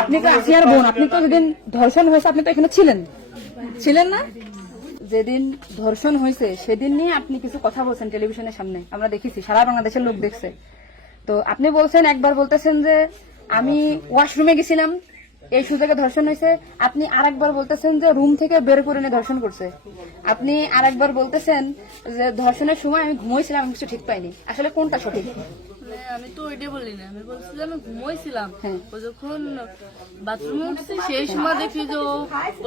আপনি তো আসিয়ার বোন, আপনি তো যেদিন ধর্ষণ হয়েছে আপনি তো এখানে ছিলেন না? যেদিন ধর্ষণ হয়েছে সেদিন নিয়ে আপনি কিছু কথা বলছেন টেলিভিশনের সামনে, আমরা দেখেছি, সারা বাংলাদেশের লোক দেখছে। তো আপনি বলছেন, একবার বলতেছেন যে আমি ওয়াশরুমে গেছিলাম এই সুযোগে ধর্ষণ হয়েছে, আপনি আরেকবার বলতেছেন যে রুম থেকে বের করে নিয়ে ধর্ষণ করছে, আপনি আরেকবার বলতেছেন যে ধর্ষণের সময় আমি ঘুমোইছিলাম, আমি কিছু ঠিক পাইনি। আসলে কোনটা সঠিক? আমি তো ওইটাই বলি না, আমি বলছি যে আমি ঘুমোইছিলাম, হ্যাঁ। ও যখন বাথরুমে উঠছি সেই সময় দেখি যে ও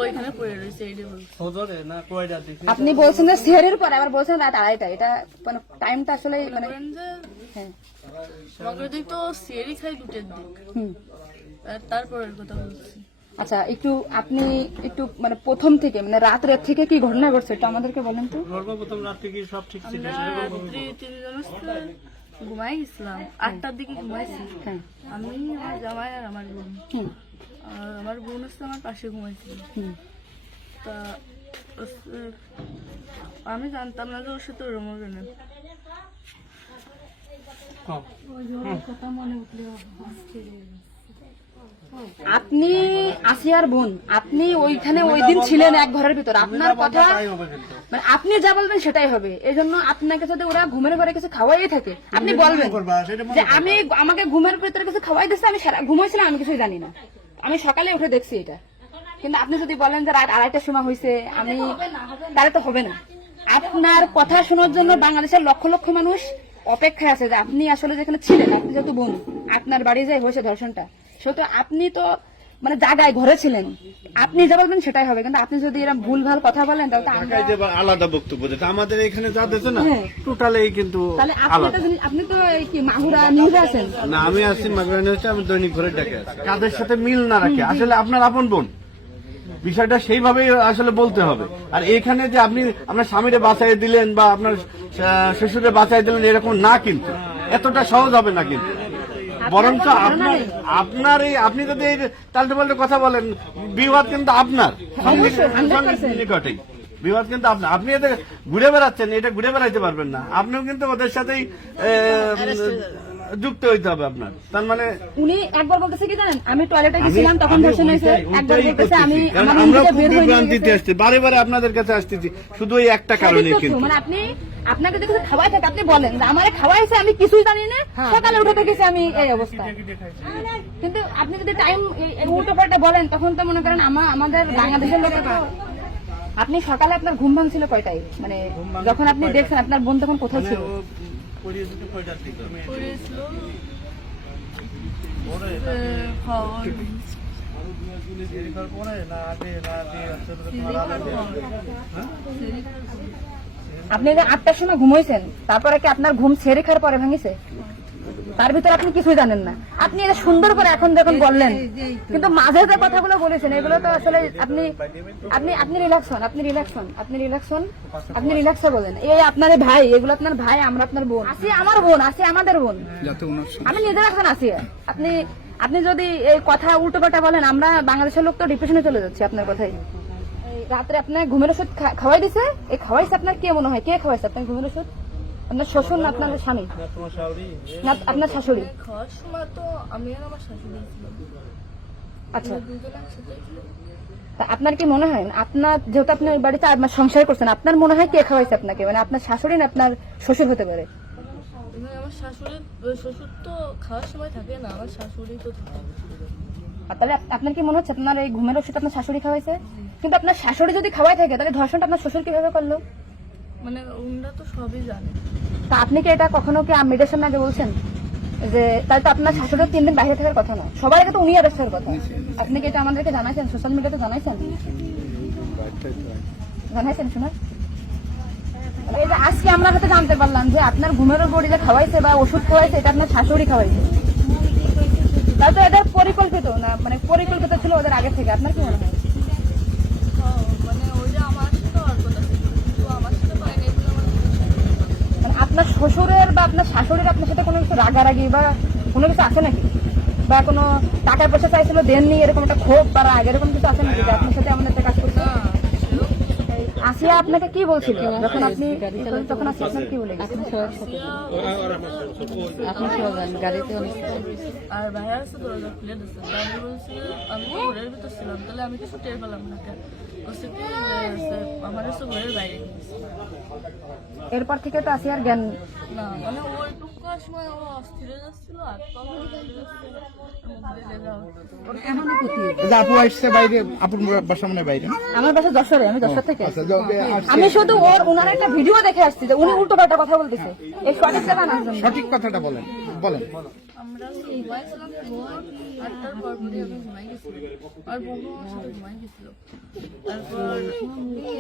ওইখানে পড়ে রয়েছে, এইটাই বলছি। আপনি বলছেন যে সিহারের পরে, আবার বলছেন রাত 2:30। এটা মানে টাইমটা আসলে মানে বলেন যে হ্যাঁ। আমাকে দিক তো সিয়ারি খাই 2টার দিক, হুম। আর তারপরের কথা বলছি। আচ্ছা, আপনি একটু মানে প্রথম থেকে মানে রাত থেকে কি ঘটনা ঘটছে একটু আমাদেরকে বলেন তো। সর্বপ্রথম রাত থেকে সব ঠিক ছিল। আমরা রাত্রি 3 জন ঘুমাই গেছিলাম, 8টার দিকে ঘুমাইছি। হ্যাঁ। আমি, আমার জামাই আর আমার বোন। হুম। আর আমার বোন হচ্ছে আমার পাশে ঘুমাইছিল। হুম। তা আমি জানতাম না যে ওর সাথে ওরম হবে না। আপনি আসিয়ার বোন, আপনি ওইখানে ওই দিন ছিলেন এক ঘরের ভিতর, আপনার কথা মানে আপনি যা বলবেন সেটাই হবে। এই জন্য আপনাকে যদি ওরা ঘুমের ঘরে কিছু খাওয়াই থাকে আপনি বলবেন যে আমাকে ঘুমের ভিতরে কিছু খাওয়াই দিচ্ছে, আমি ঘুমাইছিলাম, আমি কিছুই জানি না, আমি সকালে উঠে দেখছি এটা। কিন্তু আপনি যদি বলেন যে রাত 2:30টার সময় হয়েছে, আমি তাহলে তো হবে না। আপনার কথা শোনার জন্য বাংলাদেশের লক্ষ লক্ষ মানুষ অপেক্ষায় আছে যে আপনি আসলে যেখানে ছিলেন, আপনি যেহেতু বোন, আপনার বাড়ি যায় হয়েছে ধর্ষণটা, সেহেতু আপনি তো মানে জায়গায় ঘরে ছিলেন, আপনি যা বলবেন সেটাই হবে। কিন্তু আপনি যদি এরকম ভুলভাল কথা বলেন তাহলে তো আমরা আলাদা বক্তব্য যেটা আমাদের এখানে যা দিচ্ছে না টোটালি কিন্তু তাহলে আলাদা। আপনি তো এই কি মাহুরা নিউজে আছেন না, আমি আছি মাগরানি হচ্ছে, আমি দৈনিক ঘরে ডাকে আছি। কাদের সাথে মিল না রাখে আসলে আপনার আপন বোন, বিষয়টা সেইভাবেই আসলে বলতে হবে। আর এখানে যে আপনি আপনার স্বামীরে বাঁচাই দিলেন বা আপনার শ্বশুরে বাঁচাই দিলেন এরকম না, কিন্তু এতটা সহজ হবে না। কিন্তু বরঞ্চ আপনার এই আপনি যদি এই তাল্টে পাল্টে কথা বলেন, বিবাদ কিন্তু আপনার নিকটেই, বিবাদ কিন্তু আপনার। আপনি এদের ঘুরে বেড়াচ্ছেন, এটা ঘুরে বেড়াইতে পারবেন না, আপনিও কিন্তু ওদের সাথেই যুক্ত হইতে হবে আপনার। তার মানে উনি একবার বলতেছে কি জানেন, আমি টয়লেটে গেছিলাম তখন ধর্ষণ হয়েছে, একবার বলতেছে আমি আমার রুম আমরা থেকে বের হয়ে বিভ্রান্তিতে আসছি, বারে বারে আপনাদের কাছে আসতেছি শুধু এই একটা কারণে। কিন্তু মানে আপনাকে যদি কিছু খাওয়াই থাকে আপনি বলেন যে আমারে খাওয়াইছে, আমি কিছুই জানি না, সকালে উঠে দেখেছি আমি এই অবস্থা। কিন্তু আপনি যদি টাইম উল্টো পাল্টা বলেন তখন তো মনে করেন আমাদের বাংলাদেশের লোকের আপনি সকালে আপনার ঘুম ভাঙছিল কয়টায়, মানে যখন আপনি দেখছেন আপনার বোন তখন কোথায় ছিল? পড়েছিল আপনি যে 8টার সময় ঘুমাইছেন, তারপরে কি আপনার ঘুম ছেড়ে খাওয়ার পরে ভাঙিছে? তার ভিতরে আপনি কিছুই জানেন না। আপনি এটা সুন্দর করে এখন যখন বললেন, কিন্তু মাঝে যে কথাগুলো বলেছেন এগুলো তো আসলে আপনি রিল্যাক্স হন, আপনি রিল্যাক্স বলেন। এই আপনার ভাই, এগুলো আপনার ভাই, আমরা আপনার বোন, আসি আমার বোন, আসি আমাদের বোন, আমি নিজের এখন আসি। আপনি যদি এই কথা উল্টো পাল্টা বলেন, আমরা বাংলাদেশের লোক তো ডিপ্রেশনে চলে যাচ্ছে আপনার কথাই। রাত্রে আপনার ঘুমের ওষুধ খাওয়াই দিছে, এই খাওয়াইছে আপনার কে মনে হয়, কে খাওয়াইছে আপনার ঘুমের ওষুধ? আপনার শ্বশুর না আপনার স্বামী না আপনার শাশুড়ি? খাওয়ার সময় তো আমি আর আমার শাশুড়ি ছিলাম। আচ্ছা, দুজন একসাথে ছিল। তা আপনার কি মনে হয়, আপনার যেহেতু আপনি ওই বাড়িতে আপনার সংসার করছেন, আপনার মনে হয় কে খাওয়াইছে আপনাকে? মানে আপনার শাশুড়ি না আপনার শ্বশুর হতে পারে? আমার শ্বশুর তো খাওয়ার সময় থাকে না, আমার শাশুড়ি তো থাকে। আর তাহলে আপনার কি মনে হচ্ছে আপনার এই ঘুমের ওষুধ আপনার শাশুড়ি খাওয়াইছে? কিন্তু আপনার শাশুড়ি যদি খাওয়াই থাকে তাহলে ধর্ষণটা আপনার শ্বশুর কিভাবে করলো? মানে ওনারা তো সবই জানে। তা আপনি কি এটা কখনো কি মিডিয়ার সামনে আগে বলছেন যে তাই তো আপনার শাশুড়ির 3 দিন বাইরে থাকার কথা না, সবার আগে তো উনি অ্যারেস্ট হওয়ার কথা? আপনি কি এটা আমাদেরকে জানাইছেন, সোশ্যাল মিডিয়াতে জানাইছেন শোনা? এই যে আজকে আমরা হয়তো জানতে পারলাম যে আপনার ঘুমের বড়ি যে খাওয়াইছে বা ওষুধ খাওয়াইছে এটা আপনার শাশুড়ি খাওয়াইছে, তাই তো এদের পরিকল্পিত না, মানে পরিকল্পিত ছিল ওদের আগে থেকে। আপনার কি মনে হয়? মানে ওইটা আমার সাথে আর কথা ছিল, কিন্তু আমার সাথে পায় নাই বলে মানে আপনার শ্বশুরের বা আপনার শাশুড়ির আপনার সাথে কোনো কিছু রাগারাগি বা কোনো কিছু আছে নাকি, বা কোনো টাকা পয়সা চাইছিল দেননি, এরকম একটা ক্ষোভ বা রাগ এরকম কিছু আছে নাকি যে আপনার সাথে আমাদের একটা কাজ করছে? আসিয়া আপনাকে কি বলছিল যখন আপনি তখন আসিয়া আপনাকে কি বলে গেছে? আর ভাইয়া আছে দরজা খুলে দিচ্ছে, তা আমি বলছি আমি তো ঘরের ভিতর ছিলাম, তাহলে আমি কিছু টের পেলাম না কেন? বলছে কি আমার হচ্ছে ঘরের বাইরে গেছে। এরপর থেকে তো আসিয়ার জ্ঞান না মানে ওইটুকু সময় ও অস্থির হয়ে যাচ্ছিল, আর তখন আপু আসছে বাইরে, আপুর বাসা মানে বাইরে। আমার বাসা যশোরে, আমি যশোর থেকে আচ্ছা, আমি শুধু ওনার একটা ভিডিও দেখে আসছি যে উনি উল্টো পাল্টা কথা বলতেছে, এই সঠিক জানার জন্য। সঠিক কথাটা বলেন বলেন। আমরা ঘুমাইছিলাম, 8টার পর পরে আমি ঘুমাই গেছিলাম, আর বন্ধু আমার সাথে ঘুমাই গেছিল। তারপর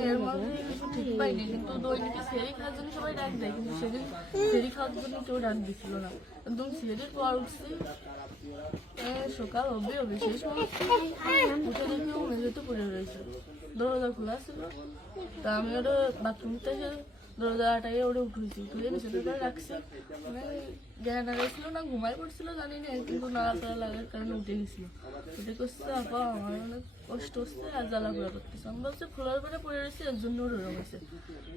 এর মধ্যে কিছু ঠিক পাইনি, কিন্তু দৈনিকে সেরি খাওয়ার জন্য সবাই ডাক দেয়, কিন্তু সেদিন সেরি খাওয়ার জন্য কেউ ডাক দিচ্ছিল না। একদম সেরির পর উঠছি, সকাল অব্দি সেই সময় উঠে দেখি ও মেঝেতে পড়ে রয়েছে, দরজা খোলা ছিল। তা আমি ওটা বাথরুম থেকে দরজাটাকে ওটা উঠেছি, উঠে বিছানাটা রাখছি, মানে জ্ঞান হারাইছিল না ঘুমাই পড়ছিল জানি না, কিন্তু নাড়াচাড়া লাগার কারণে উঠে গেছিল। উঠে করছে আপা আমার অনেক কষ্ট হচ্ছে আর জ্বালা পোড়া করতেছে। আমি বলছি খোলার পরে পড়ে রয়েছে, এর জন্য ওর ওরম হয়েছে।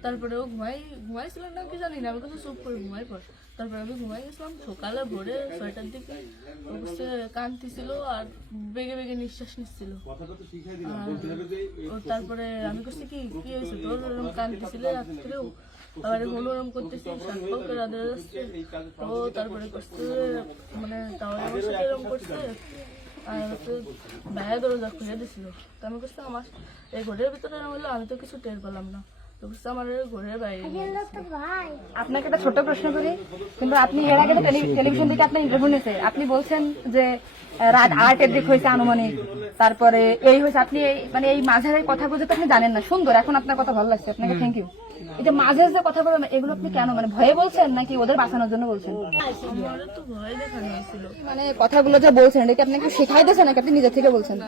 তারপরে ও ঘুমাইছিল না কি জানি না, আমি কিন্তু চুপ করে ঘুমাই পড়। তারপরে আমি ঘুমাই গেছিলাম, সকালে ভোরে 6টার দিকে অবশ্যই কাঁদতেছিল আর বেগে বেগে নিঃশ্বাস নিচ্ছিল। তারপরে আমি করছি কি কি হয়েছে তোর, ওরকম কাঁদতেছিল রাত্রেও, আবার ওরম করতেছি, সাতপাল করে আদর যাচ্ছে। ও তারপরে করছে মানে তাও আমার সাথে এরকম করছে, আর হচ্ছে ভাইয়া দরজা খুলে দিছিল। তো আমি করছি আমার এই ঘরের ভিতরে হলো, আমি তো কিছু টের পেলাম না, তো বুঝতে আমার ঘরের বাইরে নিয়ে গেছে। আপনাকে একটা ছোট প্রশ্ন করি, কিন্তু আপনি এর আগে তো টেলিভিশন থেকে আপনার ইন্টারভিউ নিয়েছে, আপনি বলছেন যে রাত 8-এর দিক হয়েছে আনুমানিক, তারপরে এই হয়েছে, আপনি মানে এই মাঝের কথা বুঝে তো আপনি জানেন না। সুন্দর, এখন আপনার কথা ভালো লাগছে, আপনাকে থ্যাংক ইউ। এই যে মাঝে যে কথা বলেন এগুলো আপনি কেন, মানে ভয়ে বলছেন নাকি ওদের বাঁচানোর জন্য বলছেন? আমার তো ভয় দেখানো হয়েছিল। মানে কথাগুলো যে বলছেন এটা কি আপনাকে শেখাই দিয়েছে নাকি আপনি নিজে থেকে বলছেন?